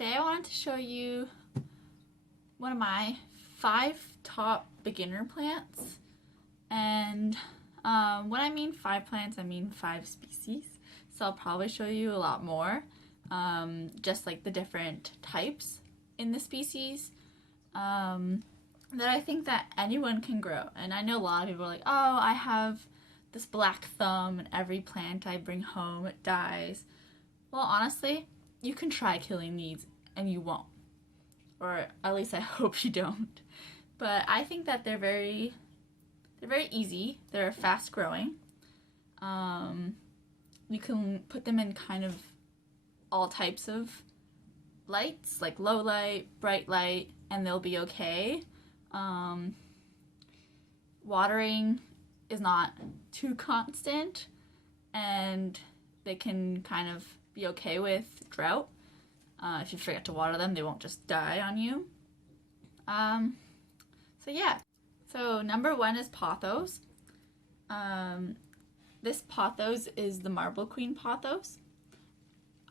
today I wanted to show you one of my 5 top beginner plants. And when I mean 5 plants, I mean 5 species. So I'll probably show you a lot more, just like the different types in the species that I think that anyone can grow. And I know a lot of people are like, oh, I have this black thumb and every plant I bring home, it dies. Well, honestly, you can try killing these and you won't. Or at least I hope you don't. But I think that they're very easy. They're fast growing. You can put them in kind of all types of lights, like low light, bright light, and they'll be okay. Watering is not too constant, and they can kind of be okay with drought. If you forget to water them, they won't just die on you. So yeah. So number 1 is pothos. This pothos is the Marble Queen pothos.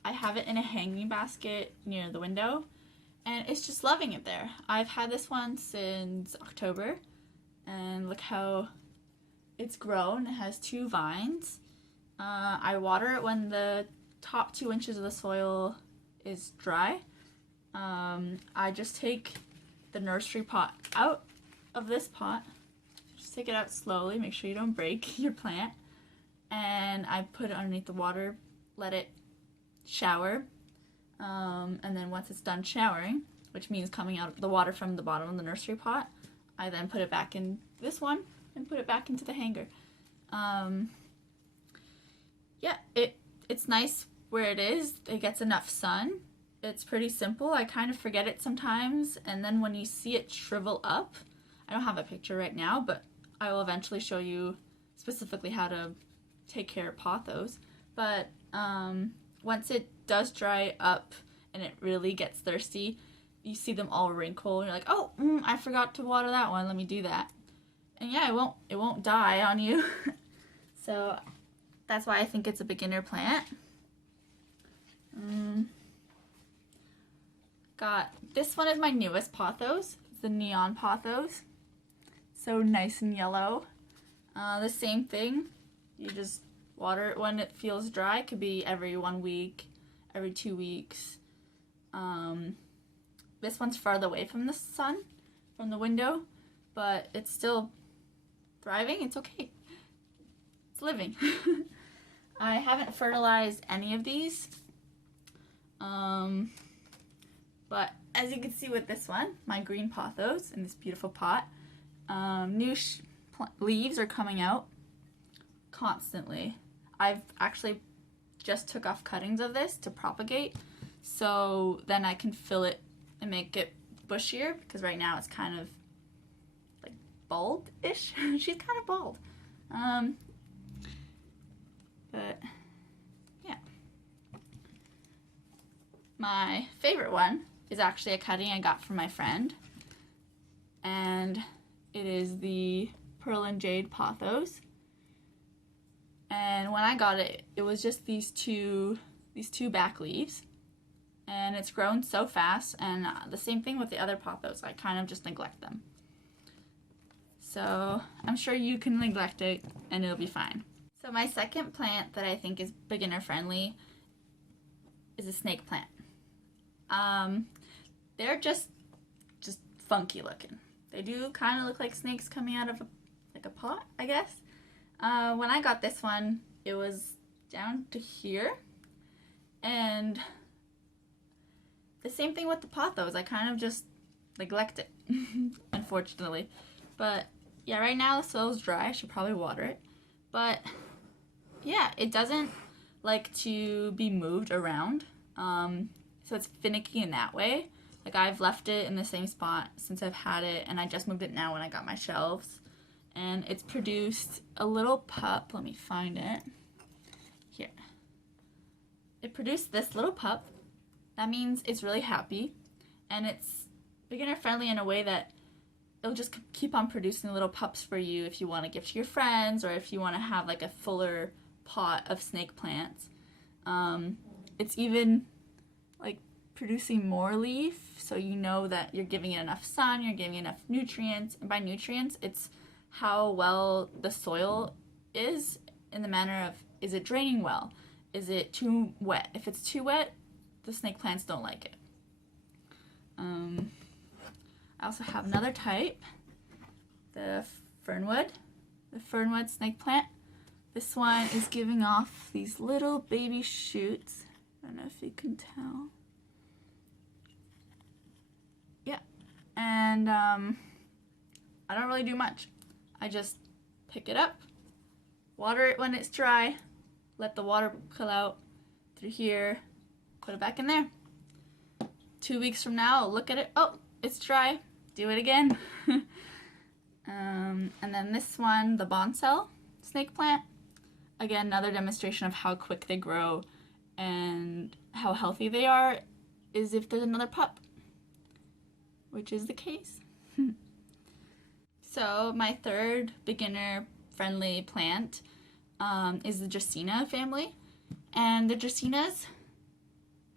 I have it in a hanging basket near the window, and it's just loving it there. I've had this one since October, and look how it's grown. It has 2 vines. I water it when the top 2 inches of the soil is dry. I just take the nursery pot out of this pot. Just take it out slowly, make sure you don't break your plant. And I put it underneath the water, let it shower. And then once it's done showering, which means coming out of the water from the bottom of the nursery pot, I then put it back in this one and put it back into the hanger. Yeah, it's nice where it is. It gets enough sun. It's pretty simple. I kind of forget it sometimes, and then when you see it shrivel up, I don't have a picture right now, but I will eventually show you specifically how to take care of pothos. But once it does dry up and it really gets thirsty, you see them all wrinkle. You're like, oh, I forgot to water that one. Let me do that. And yeah, it won't die on you. So that's why I think it's a beginner plant. This one is my newest pothos. It's the neon pothos. So nice and yellow. The same thing. You just water it when it feels dry. It could be every 1 week, every 2 weeks. This one's farther away from the sun, from the window, but it's still thriving. It's okay. It's living. I haven't fertilized any of these. But as you can see with this one, my green pothos in this beautiful pot, new leaves are coming out constantly. I've actually just took off cuttings of this to propagate, so then I can fill it and make it bushier, because right now it's kind of like bald-ish. She's kind of bald. But yeah. My favorite one is actually a cutting I got from my friend, and it is the Pearl and Jade pothos. And when I got it, it was just these two back leaves, and it's grown so fast. And the same thing with the other pothos, I kind of just neglect them. So I'm sure you can neglect it and it'll be fine. So my second plant that I think is beginner friendly is a snake plant. They're just funky looking. They do kind of look like snakes coming out of a pot, I guess. When I got this one, it was down to here, and the same thing with the pothos. I kind of just neglect it, unfortunately. But yeah, right now the soil's dry. I should probably water it. But yeah, it doesn't like to be moved around. So it's finicky in that way. Like, I've left it in the same spot since I've had it, and I just moved it now when I got my shelves. And it's produced a little pup. Let me find it. Here. It produced this little pup. That means it's really happy, and it's beginner friendly in a way that it'll just keep on producing little pups for you if you want to give to your friends, or if you want to have like a fuller pot of snake plants. It's even like producing more leaf, so you know that you're giving it enough sun, you're giving it enough nutrients. And by nutrients, it's how well the soil is, in the manner of, is it draining well? Is it too wet? If it's too wet, the snake plants don't like it. I also have another type, the fernwood snake plant. This one is giving off these little baby shoots. I don't know if you can tell. Yeah, and I don't really do much. I just pick it up, water it when it's dry, let the water come out through here, put it back in there. 2 weeks from now, I'll look at it. Oh, it's dry. Do it again. And then this one, the bonsai snake plant. Again, another demonstration of how quick they grow and how healthy they are is if there's another pup, which is the case. So my third beginner-friendly plant is the Dracaena family. And the Dracaenas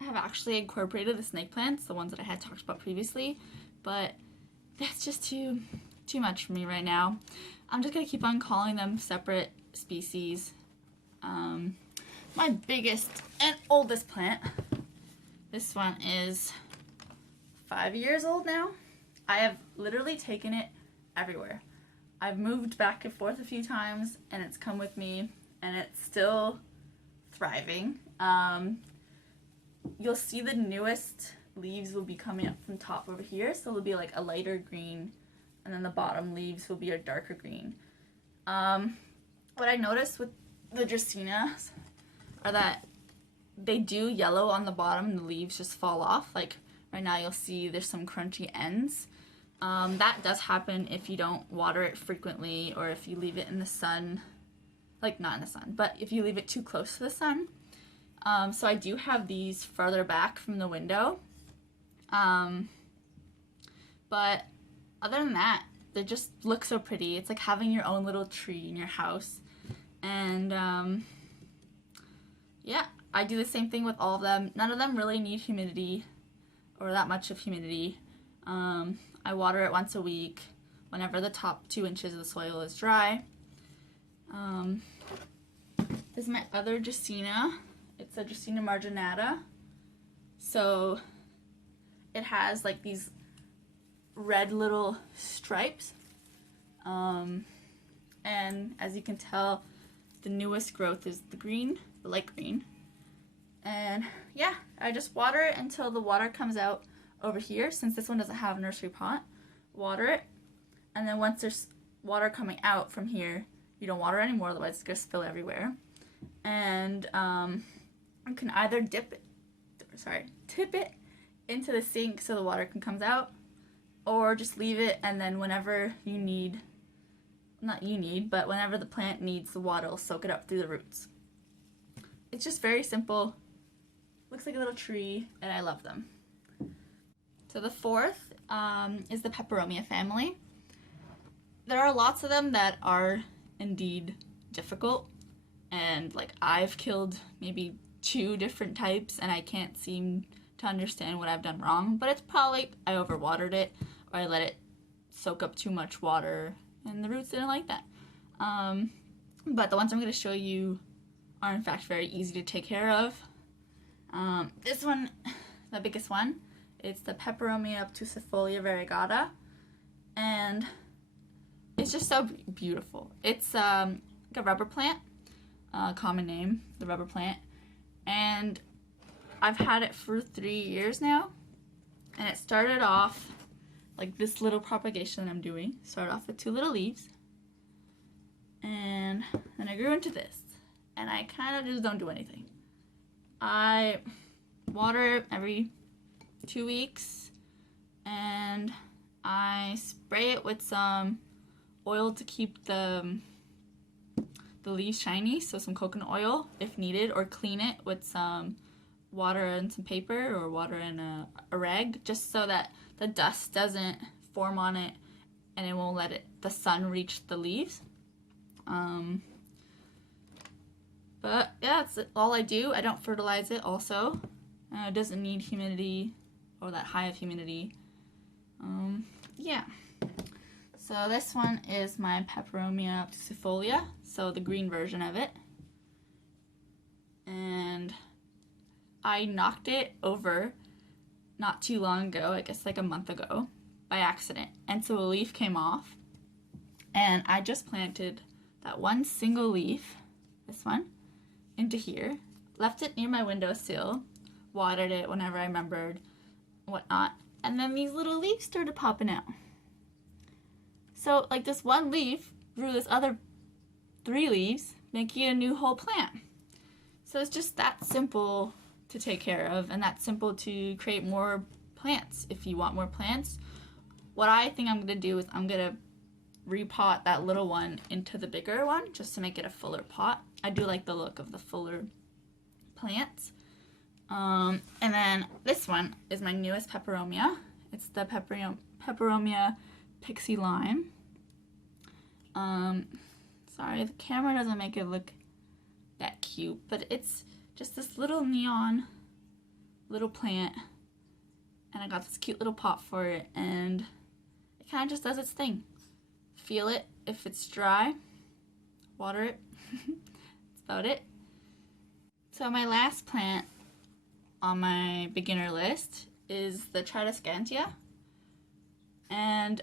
have actually incorporated the snake plants, the ones that I had talked about previously, but that's just too much for me right now. I'm just gonna keep on calling them separate species. My biggest and oldest plant, this one is 5 years old now. I have literally taken it everywhere. I've moved back and forth a few times and it's come with me and it's still thriving. You'll see the newest leaves will be coming up from top over here, so it'll be like a lighter green, and then the bottom leaves will be a darker green. What I noticed with the Dracaenas are that they do yellow on the bottom and the leaves just fall off. Like right now you'll see there's some crunchy ends. That does happen if you don't water it frequently or if you leave it in the sun, like not in the sun, but if you leave it too close to the sun. So I do have these farther back from the window. But other than that, they just look so pretty. It's like having your own little tree in your house. And yeah, I do the same thing with all of them. None of them really need humidity or that much of humidity. I water it once a week whenever the top 2 inches of the soil is dry. This is my other Dracaena. It's a Dracaena marginata. So it has like these red little stripes. And as you can tell, the newest growth is the green, the light green. And yeah, I just water it until the water comes out over here. Since this one doesn't have a nursery pot, water it. And then once there's water coming out from here, you don't water anymore, otherwise it's gonna spill everywhere. And you can either tip it into the sink so the water can come out, or just leave it and then whenever you need, but whenever the plant needs the water, it'll soak it up through the roots. It's just very simple. Looks like a little tree, and I love them. So the fourth is the Peperomia family. There are lots of them that are indeed difficult, and like I've killed maybe 2 different types and I can't seem to understand what I've done wrong, but it's probably I overwatered it or I let it soak up too much water and the roots didn't like that. But the ones I'm going to show you are in fact very easy to take care of. This one, the biggest one, it's the Peperomia obtusifolia variegata, and it's just so beautiful. It's like a rubber plant, common name, the rubber plant, and I've had it for 3 years now, and it started off like this little propagation that I'm doing. Started off with 2 little leaves, and then I grew into this, and I kind of just don't do anything. I water it every 2 weeks, and I spray it with some oil to keep the leaves shiny, so some coconut oil if needed, or clean it with some water and some paper or water and a rag, just so that the dust doesn't form on it and it won't let the sun reach the leaves. But yeah, that's all I do. I don't fertilize it also. It doesn't need humidity or that high of humidity. Yeah. So this one is my Peperomia fusifolia, so the green version of it. And I knocked it over not too long ago, I guess like a month ago, by accident. And so a leaf came off. And I just planted that one single leaf, this one, into here. Left it near my windowsill, watered it whenever I remembered, whatnot. And then these little leaves started popping out. So, like, this one leaf grew this other 3 leaves, making a new whole plant. So it's just that simple to take care of, and that simple to create more plants. If you want more plants, what I think I'm going to do is I'm going to repot that little one into the bigger one, just to make it a fuller pot. I do like the look of the fuller plants. And then this one is my newest Peperomia. It's the Peperomia Pixie Lime. Sorry, the camera doesn't make it look that cute, but it's just this little neon little plant, and I got this cute little pot for it, and it kind of just does its thing. Feel it if it's dry, water it. That's about it. So my last plant on my beginner list is the Tradescantia, and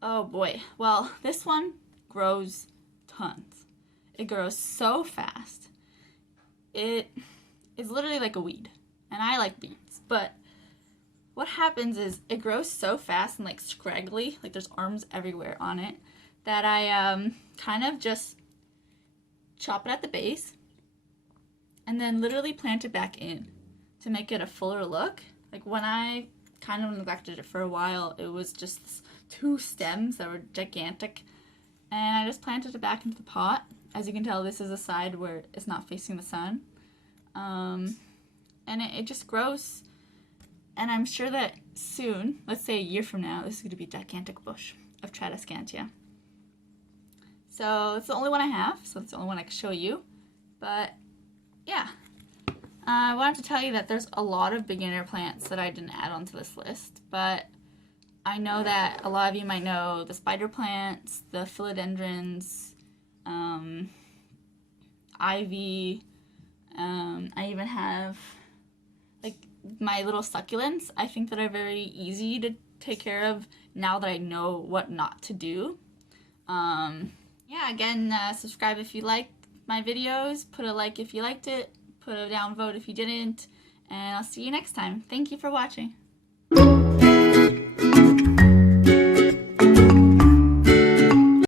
oh boy, well, this one grows tons. It grows so fast. It is literally like a weed, and I like weeds, but what happens is it grows so fast and like scraggly, like there's arms everywhere on it, that I kind of just chop it at the base and then literally plant it back in to make it a fuller look. Like when I kind of neglected it for a while, it was just 2 stems that were gigantic, and I just planted it back into the pot. As you can tell, this is a side where it's not facing the sun, and it just grows. And I'm sure that soon, let's say a year from now, this is going to be a gigantic bush of Tradescantia. So it's the only one I have, so it's the only one I can show you. But yeah, I wanted to tell you that there's a lot of beginner plants that I didn't add onto this list, but I know that a lot of you might know the spider plants, the philodendrons, ivy. I even have like my little succulents. I think that are very easy to take care of now that I know what not to do. Yeah, again, subscribe if you liked my videos, put a like if you liked it, put a down vote if you didn't, and I'll see you next time. Thank you for watching.